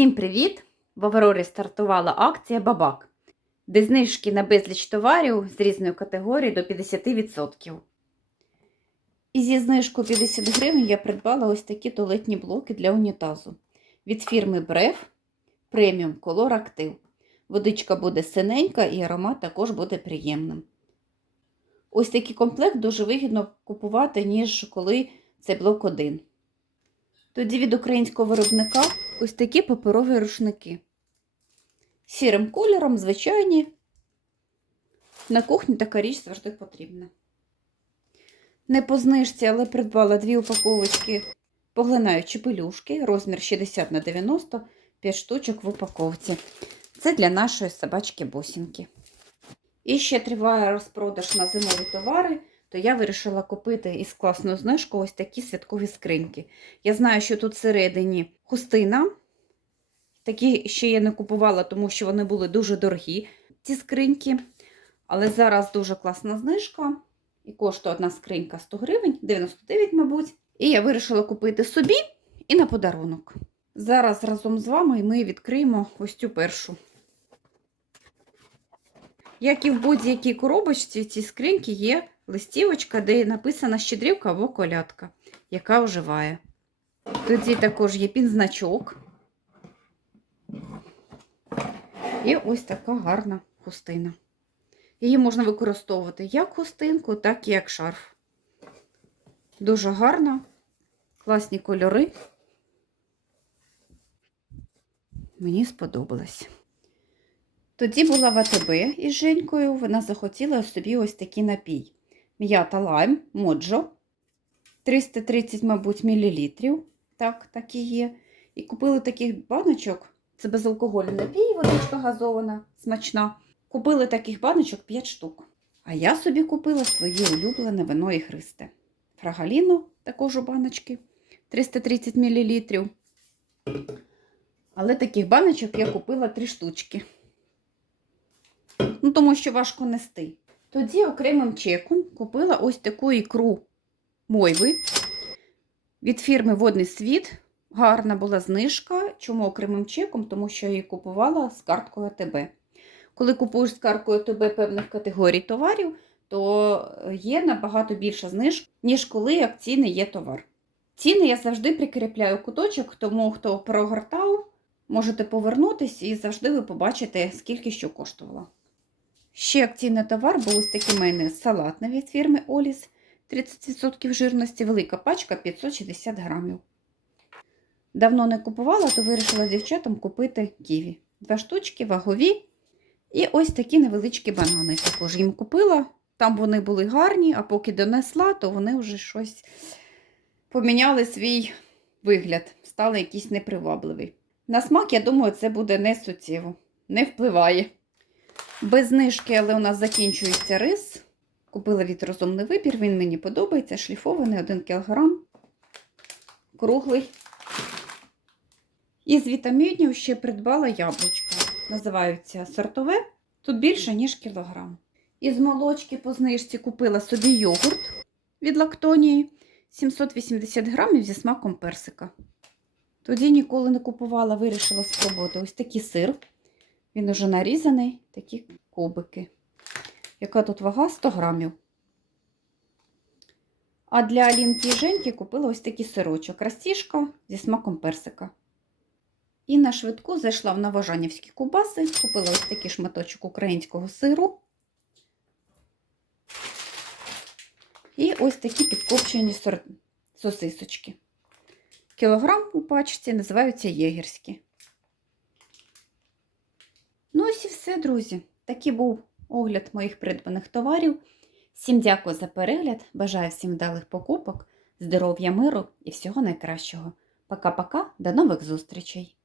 Всім привіт! В Аврорі стартувала акція Бабак, де знижки на безліч товарів з різної категорії до 50%. І зі знижкою 50 гривень я придбала ось такі туалетні блоки для унітазу від фірми Bref Premium Color Active. Водичка буде синенька і аромат також буде приємним. Ось такий комплект дуже вигідно купувати, ніж коли це блок один. Тоді від українського виробника ось такі паперові рушники. Сірим кольором, звичайні. На кухні така річ завжди потрібна. Не по знижці, але придбала дві упаковочки поглинаючі пелюшки, розмір 60 на 90, 5 штучок в упаковці. Це для нашої собачки босінки. І ще триває розпродаж на зимові товари, то я вирішила купити із класною знижкою ось такі святкові скриньки. Я знаю, що тут всередині хустина. Такі ще я не купувала, тому що вони були дуже дорогі, ці скриньки. Але зараз дуже класна знижка. І коштує одна скринька 100 гривень, 99, мабуть. І я вирішила купити собі і на подарунок. Зараз разом з вами ми відкриємо ось цю першу. Як і в будь-якій коробочці, ці скриньки є листівочка, де написана щедрівка або колядка, яка оживає. Тоді також є підзначок. І ось така гарна хустина. Її можна використовувати як хустинку, так і як шарф. Дуже гарна, класні кольори. Мені сподобалось. Тоді була в АТБ із Женькою, вона захотіла собі ось такий напій. М'ята лайм, моджо. 330, мабуть, мл. Так, так і є. І купили таких баночок. Це безалкогольний напій, водичка газована, смачна. Купили таких баночок 5 штук. А я собі купила своє улюблене вино і христе. Фрагаліно, також у баночки 330 мл. Але таких баночок я купила 3 штучки. Ну, тому що важко нести. Тоді окремим чеком купила ось таку ікру мойви від фірми Водний світ. Гарна була знижка. Чому окремим чеком? Тому що я її купувала з карткою АТБ. Коли купуєш з карткою АТБ певних категорій товарів, то є набагато більша знижка, ніж коли акційний є товар. Ціни я завжди прикріпляю куточок, тому хто прогортав, можете повернутися і завжди ви побачите, скільки що коштувало. Ще акційний товар був ось такий мене салатний від фірми Оліс. 30% жирності, велика пачка 560 грамів. Давно не купувала, то вирішила дівчатам купити ківі. Два штучки, вагові. І ось такі невеличкі банани також їм купила. Там вони були гарні, а поки донесла, то вони вже щось поміняли свій вигляд, стали якісь непривабливі. На смак, я думаю, це буде не суттєво, не впливає. Без знижки, але у нас закінчується рис. Купила від розумний вибір, він мені подобається. Шліфований 1 кг, круглий. Із вітамінів ще придбала яблучка. Називаються сортове. Тут більше, ніж кілограм. Із молочки по знижці купила собі йогурт від лактонії 780 грамів зі смаком персика. Тоді ніколи не купувала, вирішила спробувати ось такий сир. Він уже нарізаний, такі кубики. Яка тут вага 100 грамів. А для Алінки і Женьки купила ось такий сирочок. Растіжка зі смаком персика. І на швидку зайшла в Новожанівські кубаси, купила ось такий шматочок українського сиру. І ось такі підкопчені сосисочки. Кілограм у пачці називаються єгерські. Ну, ось і все, друзі. Такий був огляд моїх придбаних товарів. Всім дякую за перегляд. Бажаю всім вдалих покупок, здоров'я, миру і всього найкращого. Пока-пока, до нових зустрічей!